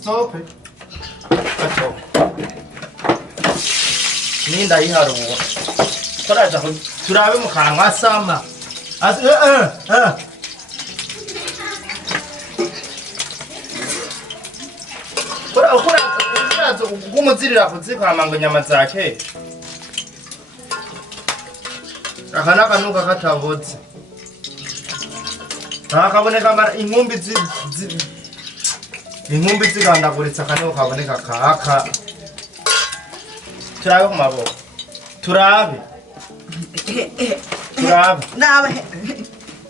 Stop it. Stop. Ninda yiharura. Koraza turabe mu kanwa sama. Koraza kumuzirira kuzikamanga inyama zake. Akana kanuka katavutse. Akaboneka mara inkumbi inkumbi zigandaguritse akaniho kaboneka kaka. Turabe ku maboko. Turabe. Turabe. Nabe.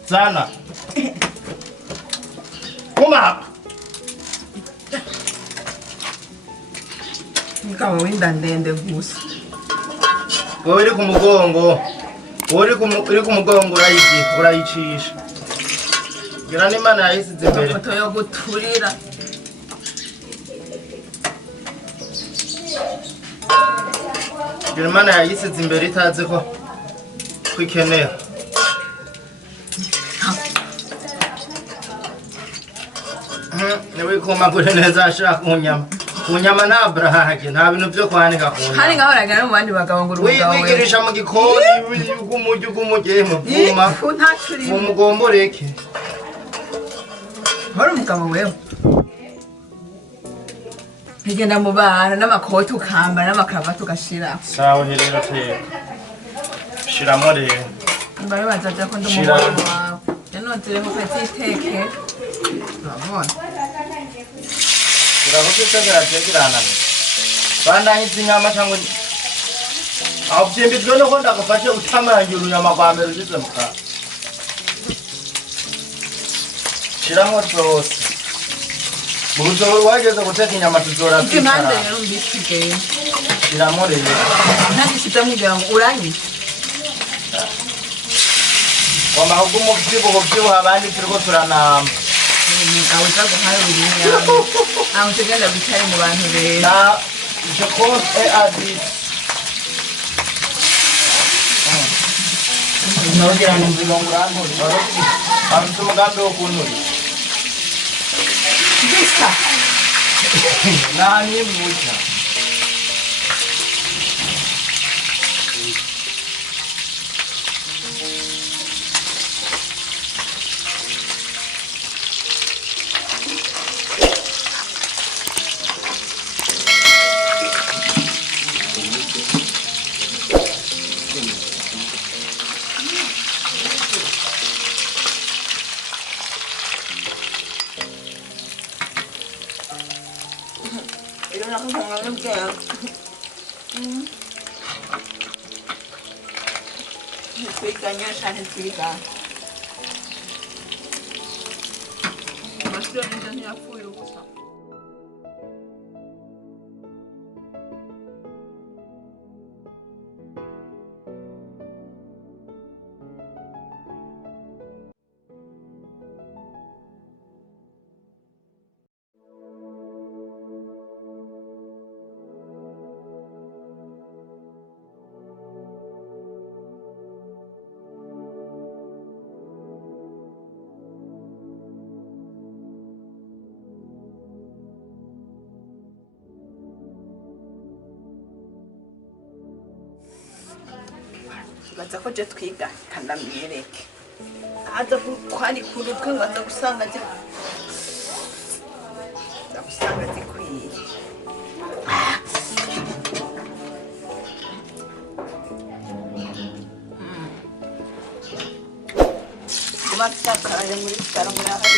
Zana. Kuma. Kama winda ndende gusa. Uri ku mugongo. Uri ku mugongo urayicisha. Gira n'Imana yayisize imbere. Foto yo guturira. Gira n'Imana yayisize imbere itazi ko kwikenera. Niwe komagure neza ashaka kunyama. Kunyama nta brahage nta bintu byo kwanika kunyama. Hari ngahora mu bandi bagabo ngo urugawe. Wigirisha mu gikoni ugumujye mu bwuma. Ntacuri. Umugomboreke. Hora umugabo wewe. Higenda mu bana n'amakoti ukambara n'amakaruvati ugashira. Sawa herero teka. Shiramo rero. Mbaye bazaza ko ndumubona wawe. Yanonzere ko katiteke. Urabona. Urakotegera tegirana. Banda izinyama cyangwa aho byimbijwe no konda gufashe utamangira unyama kwa mbere ugize muka. Shiramo cyose. Buruzo wageze guteka inyama tuzora pizza. Impande rero mbishige. Shiramo rero. Ntagishita mugira ngo uranyi. Wama hugumu byibuho abandi turiko turanamba. Aho utago hari urinya. Aho tugenda bicaye mu bantu rero. Na je compte et à 10. Nagira ngo ngurangurando baroti. Abantu mugambe wo kunuri. Bisa. Nani mucha. kibaza ko je twiga kandamwereke aza kwari ku rutwe ngo aza gusanga zikwiye Masupagueti muri saro muri habi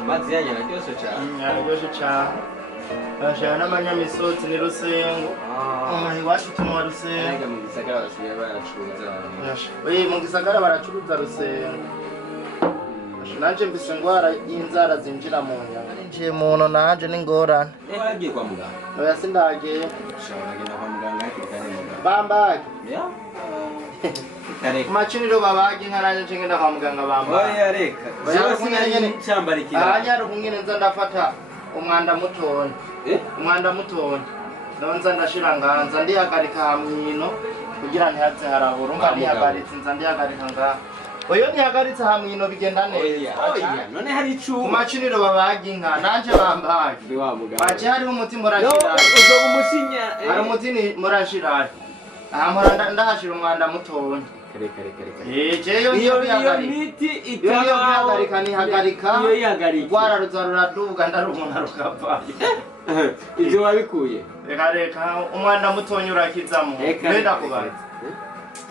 Amazi yanyu araryoshe cyane. Araryoshe cyane. Bashaka n'amanyamisotsi ni rusengo. Iwacu tunywa rusengo. Ariko mu gisagara basigaye baracuruza. Mu gisagara baracuruza rusengo. Nanje mbise ngwara y'inzara zinjira mu nyama. Ninjiye muntu nanje n'ingorane. Waragiye kwa muganga? Oya sindagiye. Ushobora kugenda kwa muganga hakiri kare muganga. Bambage. Yeah. Kareka. Machiniro babage nkaranje ngenda kwa muganga bambage. Oya reka. Jewe sinari ncambarikira. Ahanya rukungine nza ndafata umwanda mutonya. Umwanda mutonya. Nonza ndashira nganza ndihagarika hamwino kugira ntihaze harahura. Umva ndihagaritse nza ndihagarika ngaha. Oyo ntihagaritse hamwino bigenda neza. Oya none hari icuma. Ku machiniro babage inka nanje bambage. Ndi wa muganga. Baje hari umuti murashira. Uzo umusinya. Hari umuti murashira. Aha muranda ndahashira umwanda mutonya. Kare. Jeyo iyo miti itabaho nihagarika. Iyo yihagarika. Gwara ruzaruraduga ndarumuna rukava. Ivyo wabikuye. Reka umwanda mutonya urakizamo. Benda kubaza.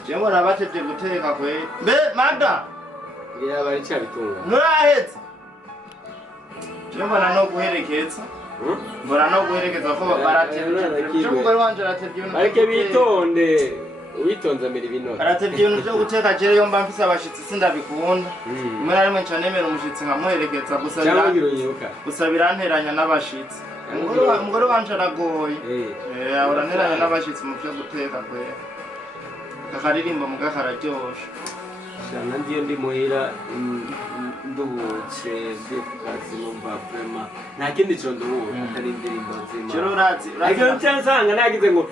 Jemwe nabatevye guteka kwe. Mbe mada. Ngira bari cabitunga. Nurahetse. Jemwe no guherekeza. Mbona no guherekeza ko baratevye. Cyo mugore wanje aratevye. Arike bitonde. Witonze mbere ibintu. Aratevye ibintu byo guteka jere yo mba mfise abashitsi sindabikunda. Rimwe na rimwe cyane nemera umushitsi nkamuherekeza gusabira nteranya n'abashitsi. Umugore wanje aragoye. Ahora nteranya n'abashitsi mu byo guteka kwe. Kakaririmba muga kararyoshe. Shana ndiyo ndi muhira nduhutse ndikazi numva prema. Nta kindi cyo nduhutse atari indirimbo nzima. Jero urazi. Ariko cyansanga nagize ngo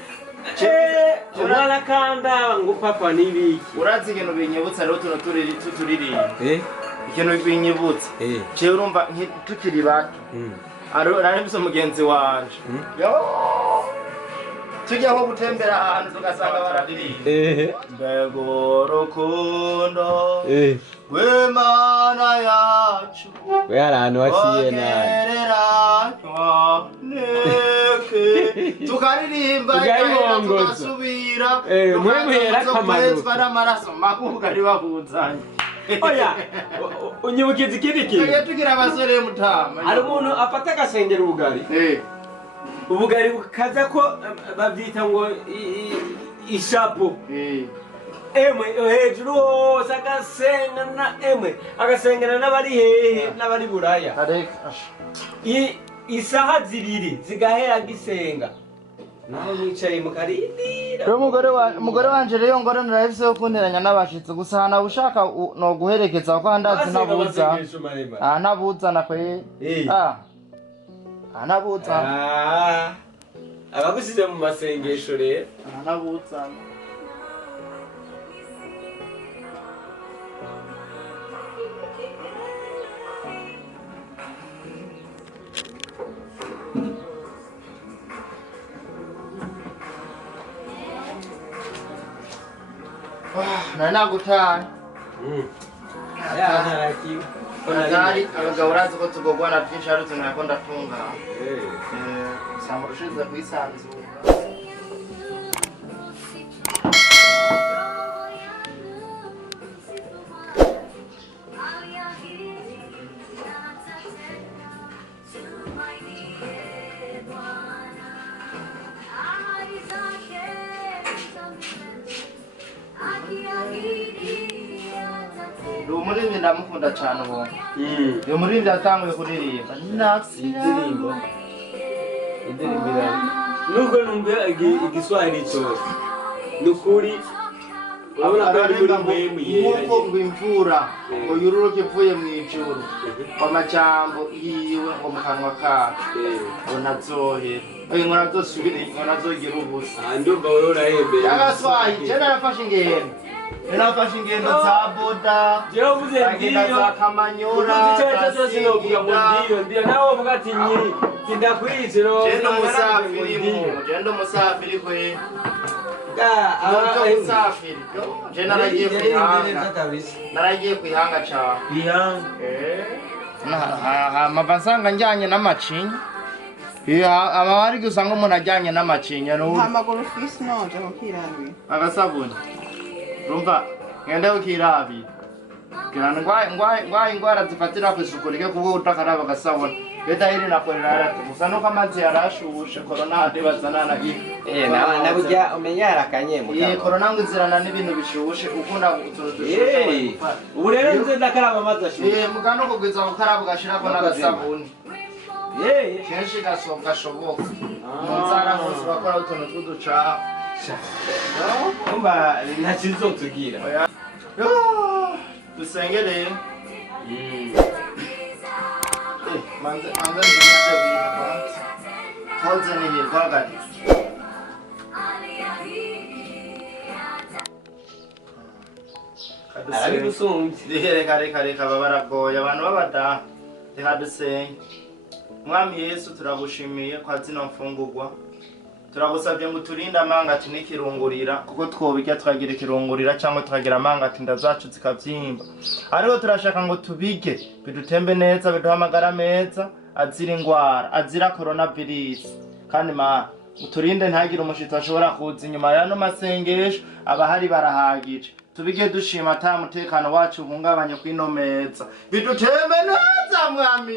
umwana kanda ngo papa nibiki. Urazi ikintu binyibutsa rero tuno turirimba. Ikintu binyibutsa. Je urumva tukiri bato. Araremse mugenzi wanje. Tujya nko gutembera ahantu tugasanga baradirimba. Mbego rukundo. Wemana yacu. We ahantu waciye nabi. Tukaririmba tugasubira. Mwemwera kamaro. Amaraso makuga ari bahuzanye. Oya unyibukiza ikindi kintu. Tugira abasore mutama. Hari umuntu afata agasengera ubugari. Ubugari bukaza ko babyita ngo ishapo. Emwe hejuru hose agasengana n'abari hehe n'abari buraya. Isaha zibiri zigahera gisenga. Naho nicaye mu karindira. Umugore wanje rero ngorane narafise yo kunteranya n'abashitsi gusa hana ushaka no guherekeza ko handazi nabuza. Nabuza nakwe. Nabuza. Abagusize mu masengesho rero. Nabuza. nagutaye ntarakiwe Nari abagabo urazi ko tugogwana byinshi ari utuntu nako ndatunga usanga urushize kwisanzura Umuririmbyi ndamukunda cyane ubu. Uyu muririmbyi yatanguye kuririmba. indirimbo nubwo numva igiswahili cyose nukuri urabona ko ari muri mwe nk'uko ngo imvura ngo yururuke ivuye mu ijuru amajambo yiwe ngo mu kanwa kacu ngo nazohera ngo nazosubire ngo nazogira ubusa ndumva wowe urahembera yagaswaye je narafashe ingendo nafashe ingendo za boda jewe uvuze ndiyo za kamanyora cyose novuga ngo ndiyo nawe uvuga ati nyiri kindakwizero jendo musafiri kwe musafiri je naragiye kwihanga cyane amavasanga njyanye n'amacinya amabari gusanga umuntu ajyanye n'amacinya amaguru ufise noje ukirabira agasabuni rumva ngende ukirabira ngwaye ingwara zifatira ku isuku rike kuko utakaraba agasabuni leta hili nakorera gusa nuko amazi yarashushe corona ndibazana nabujya umenya yarakanye mugabo corona ngizirana n'ibintu bishushe ukunda utuntu dushushe ubu rero nze ndakaraba amazi ashushe mugano kugwiza gukaraba ugashirako n'agasabuni kenshi gashoboka munzara hose bakora utuntu tw'uducaha umva ntakizotugira dusengere manze ndimuje bintu koze ni hirwagati reka babaragoye abantu babadaha reka dusenge mwami Yesu turagushimiye kwa zino mfungurwa turagusabye ngo turinde amangati n'ikirungurira kuko twobijya twagira ikirungurira cyangwa twagira amangati ndazacu zikavyimba ariko turashaka ngo tubige bidutembe neza biduhamagara meza azira ingwara azira coronavirus kandi uturinde ntagire umushitsi ashobora kuza inyuma y'ano masengesho abahari barahagije tubige dushima ata mutekano wacu uhungabanye kwino meza bidutembe neza mwami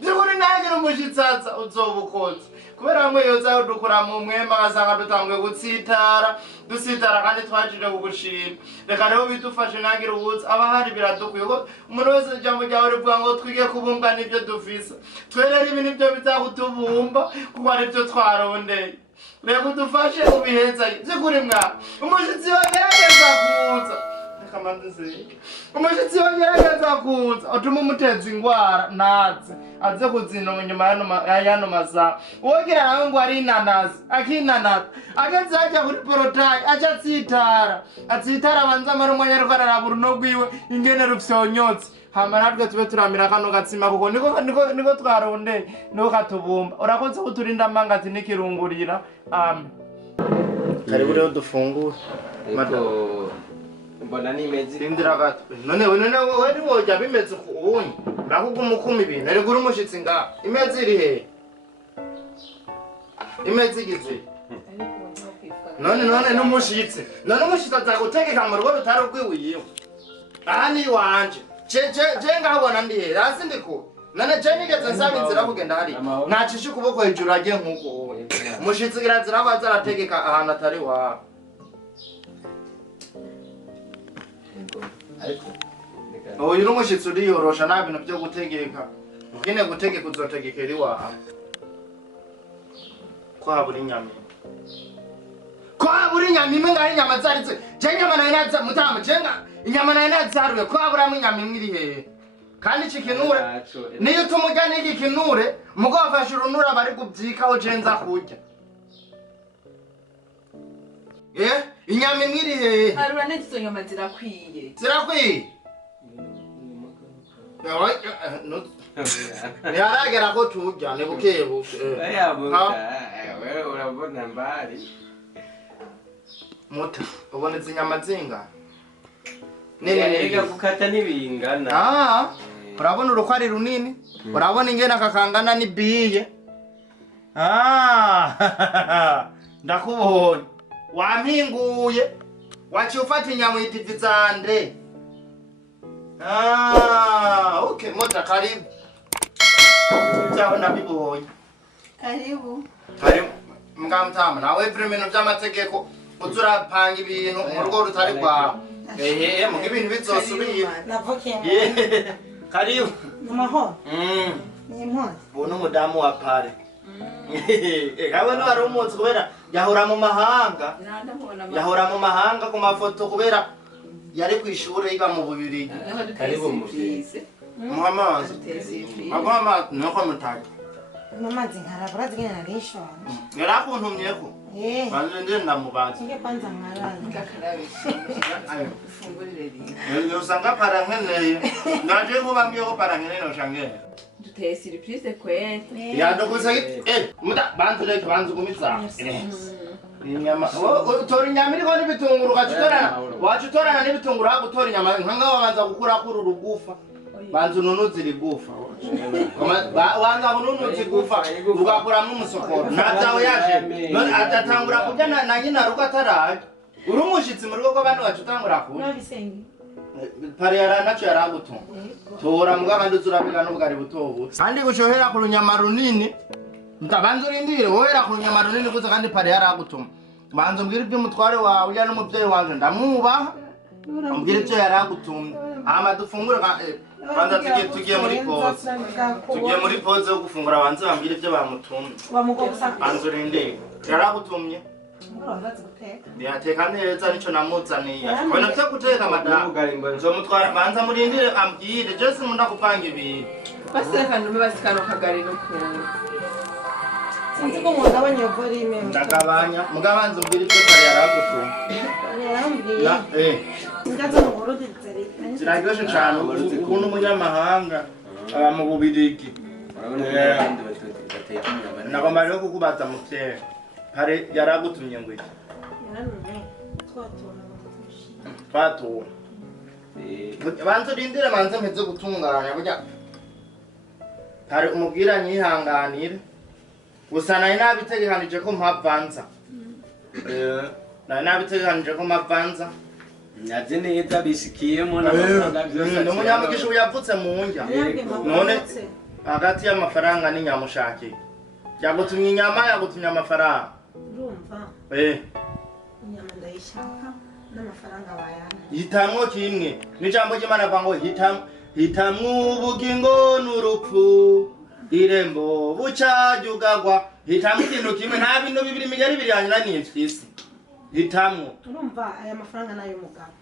by'ukuri ntagire umushitsi aza uzobukoze kubera bamwe yoza dukura mu mwemba gasanga dutanguye dusitara kandi twajije kugushima reka rero bidufashe ntagire ubuza abahari biradukwiye ko umuntu wese ijambo ryawe rivuga ngo twige kubumba n'ibyo dufise twerere ibi nibyo bizakutubumba kuko ari byo twarondeye reka udufashe ubiheza by'ukuri mwana umushitsi wagerageza kuza umushitsi wagerageza kuza utuma umuteza ingwara naze aze kuzina nyuma y'ano masaha uwogira nawe ngo ari inanasi akinanata ageze ajya kuri partage aca atsitara abanza amara umwanya ariko araraba uruno rwiwe ingene rufyonyotse hama natwe tube turamira kano gatsima kuko niko twarondeye niko katubumba urakoze kuturinda amangati n'ikirungurira amen karibu rero dufungure mbona nimeze indira gato none wowe ntiwojya bimeze ubunye nakuguma ukuma ibintu ariko uri umushitsi nga imeze iri hehe imeze igize none n'umushitsi azagutegeka mu rugo rutari urwiwiyeho aha ni iwanje je ngahabona ndi hehe hasi ndiko none je nigeze nsaba inzira kugenda hariya ntacishe ukuboko hejuru agiye nk'uko wowe umushitsi kirazira ko aza arategeka ahantu atari wawe uyu n'umushitsi uriyorosha nta bintu byo gutegeka ugene gutegeka uzotegekera iwawe ko habura inyama ngaho inyama zaritse je inyama nayo naza mutamu inyama nayo nazaruye ko haburamo inyama imwe iri hehe kandi iki kinure niyo utuma ujya n'iki kinure mugo wafashe urunura bari kubyikaho je nza kurya inyama imwe iri hehe harura neza izo nyama zirakwiye ntiharagera ko turya ni bukebuke urabona mbari muta ubona izi nyama zingana Ega gukata nibingana. Urabona urukwari runini? Urabona ingena kakangana ni bihe? Ndakubonye. Wampinguye. Wachi ufata inyama itivi zande. Okay, mota karibu. Cyabo nabibonye. Karibu. Karibu. Mgamtama nawe ibintu by'amategeko uzurapanga ibintu mu rugo rutari rwawe. Mu ibintu bizosubira. Navukiye. Karibu. Mahoro. Ni impunzi. Uno mudamu wa pare. Kawe no ari umunsi kubera yahora mu mahanga. Yahora mu mahanga ku mafoto kubera yari kwishura yiga mu bubiri. Karibu muvise. Muhamazi. Agoma nuko mutaka. Mamazi nkarabura zigena nishwa. Yarakuntumyeko. Banze nje ndamubaza. Nge kwanza mwaraza. Ayo. Fungurire ringa. Yo usanga parankeneye. Ngaje kubambye ko parankeneye no shange. Duteye surprise kwete. Yadokuza muda banze gumiza. Inyama. Utora inyama iriko n'ibitunguru ugacitorana. Wacitorana n'ibitunguru hagutora inyama nkanga wabanza gukura kuri urugufa. Banze ununuzi rigufa. Wanga ununuzi gufa ugakuramwe umusokoro. Navyawe yaje. None atatangura kurya na nyina rugo ataraje. Uri umushitsi mu rugo rw'abantu bacutangura kurya. Nabisengi. Pare yaranacho yaragutunga. Tora mugabandi uzurabiga n'ubugari butobuto. Kandi gushohera ku runyama runini. Mutabanze urindire wohera ku runyama runini kuza kandi pare yaragutuma. Banze umbwire ibyo mutware wawe ya n'umuvyeyi wanje ndamubaha. Umbwire ibyo yaragutumye. Ama dufungure banza tugiye muri pause. Tugiye muri pause yo gufungura banze bambwire ibyo bamutumye. Banze urindire. Yaragutumye. Yateka neza nico namuzaniye. Bona byo guteka madamu. Nzomutwara banza murindire ambwire je simunda kupanga ibintu. Baseka ndume basikano kagari no kunga. Sinzi ko mugabanya volume. Ndagabanya mugabanza umbwire ibyo kare yaragutumye. Yarambwiye. Ndaza mu burodi zari. Ziraryoshe cyane ukuntu umunyamahanga aba mu bubirigi. Nagomba rero kukubaza mutye. Pare yaragutumye ngo iki? Twatura. Banze urindire manze mpeze gutunganya burya. Pare umubwira nyihanganire. Gusa nari nabitegekanije ko mpavanza. Nari nabitegekanije ko mpavanza. Nyaje neza bishikiyemo n'amafaranga byose. Umunyamugisha uyavutse mu njya. None hagati y'amafaranga n'inyamushake. Yagutumye inyama yagutumye amafaranga. Urumva? Inyama ndayishaka n'amafaranga bayana. Hitamwo kimwe. N'ijambo ry'Imana avuga ngo hitamwo ubugingo n'urupfu. Irembo bucajugagwa. Hitamwo ikintu kimwe nta bintu bibiri migari biryanyira n'imfisi. Hitamwo. Urumva aya mafaranga nayo mugabo.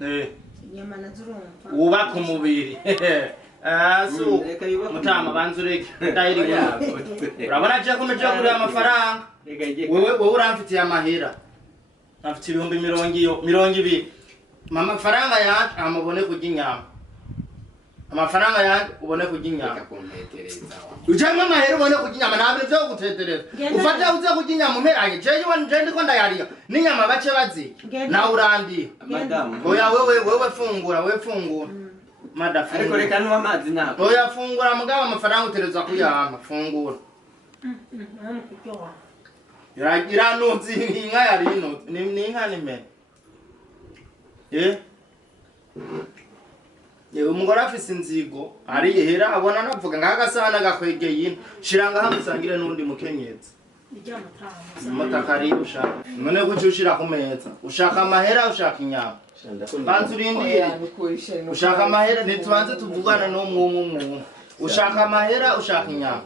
Inyama nazo urumva. Ubaka umubiri. So mutama banzureke ndayiri. Urabona je kumeje kuri amafaranga. Wewe uramfitiye amahera. Afite ibihumbi 200. Mama faranga yacu amubone kurya inyama. Amafaranga yacu ubone kurya inyama. Ujamwe amahera ubone kurya inyama ntabwo byo gutetereza. Ufata uze kurya inyama umperanye. Je ndiko ndayariga. N'inyama bace bazi. Na urandi. Madam. Oya wewe fungura. Madafu. Ariko reka no amazi nako. Oya fungura mugaba amafaranga utereza kuyama fungura. Iragira nuzi inka yari ino. Ni inka ni me. Umugore afise inzigo ari yehera abona navuga ngagasana gakwegeye ino. Shiranga hamusangire nundi mukenyezi. Mutakari ushaka. None gucushira ku meza. Ushaka amahera ushaka inyama. Banzu urindire. Ushaka amahera nitubanze tuvugana no mwumwe. Ushaka amahera ushaka inyama.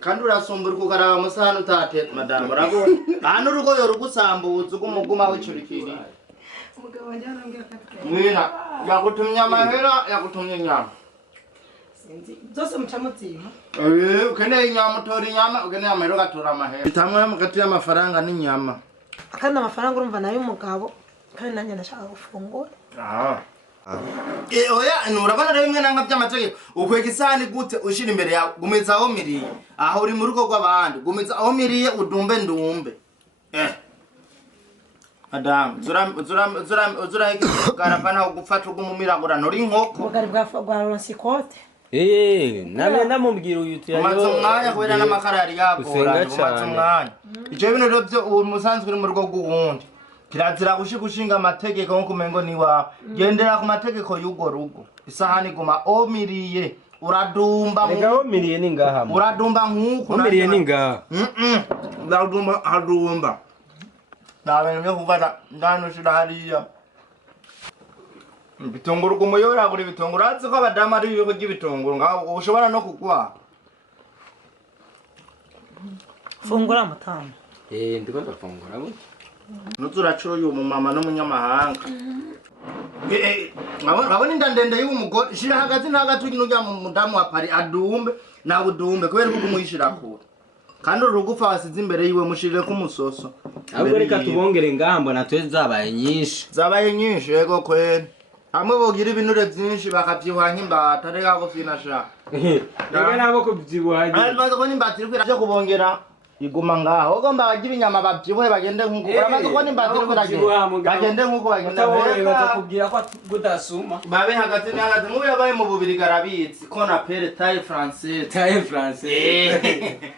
Kandi urasumbura kugaraba musana utatete madam urabona. Hano urugoyo rugusambuza ugumuguma w'icurikiri. Umugabo njana ngira kati. Mwina yagutumye amahera yagutumye inyama. Zose mucamutima. Ukeneye inyama utora inyama ukeneye amahera ugatora amahera. Bitamwe mugati y'amafaranga n'inyama. Kandi amafaranga urumva nayo umugabo kandi nanjye ndashaka gufungura. Oya nurabona rero bimwe nanga by'amategeko ukweka isani gute ushira imbere yawe gumiza aho miriye aho uri mu rugo rw'abandi gumiza aho miriye udumbe ndumbe Adam, zura garapana gufata ugumumiragura nori nkoko. Ubugari bwa ronsikote. Namwe namubwira uyu tuyayo. Umaze umwanya kubera n'amakara yari yagora, umaze umwanya. Icyo bintu rero byo umusanzwe uri mu rugo rw'uwundi. Kirazira gushinga amategeko nko kumengo ni wawe. Gendera ku mategeko y'ugo rugo. Isahani guma omiriye. Uradumba Rega omiriye ni ngaha. Uradumba nkuko. Omiriye ni ngaha. Uradumba. Nawe nyo kuvata ndano shira hariya. Bitunguru kumuyora kuri bitunguru azi ko abadamu ari biyo by'ibitunguru ngaho ushobora no kugwa. Fungura mutama. Ndiko ndafungura bo. Nuzuracuye umumama n'umunyamahanga. Ngabona indandende y'umugore shira hagati ntagati n'ujya mu mudamu wa pari adumbe na budumbe kubera ko umuyishira ko. Kandi urugufa wasize imbere yiwe mushirire ku musoso. Ahubwo reka tubongere ngambo natwe zabaye nyinshi. Zabaye nyinshi yego kwene. Amwe bogira ibinure byinshi bakabyibuha nk'imbata reka ko finasha. Rega nabo kubyibuha. Albazo ko n'imbata iri kwira kubongera iguma ngaho. Ugomba bagira inyama babyibuhe bagende nkuko. Uramaze ko n'imbata iri kwira bagende nkuko bagende. Batakubwira ko gudasuma. Babe hagati n'hagati mu yabaye mu bubiri garabitsi ko na pere taille française. Taille française.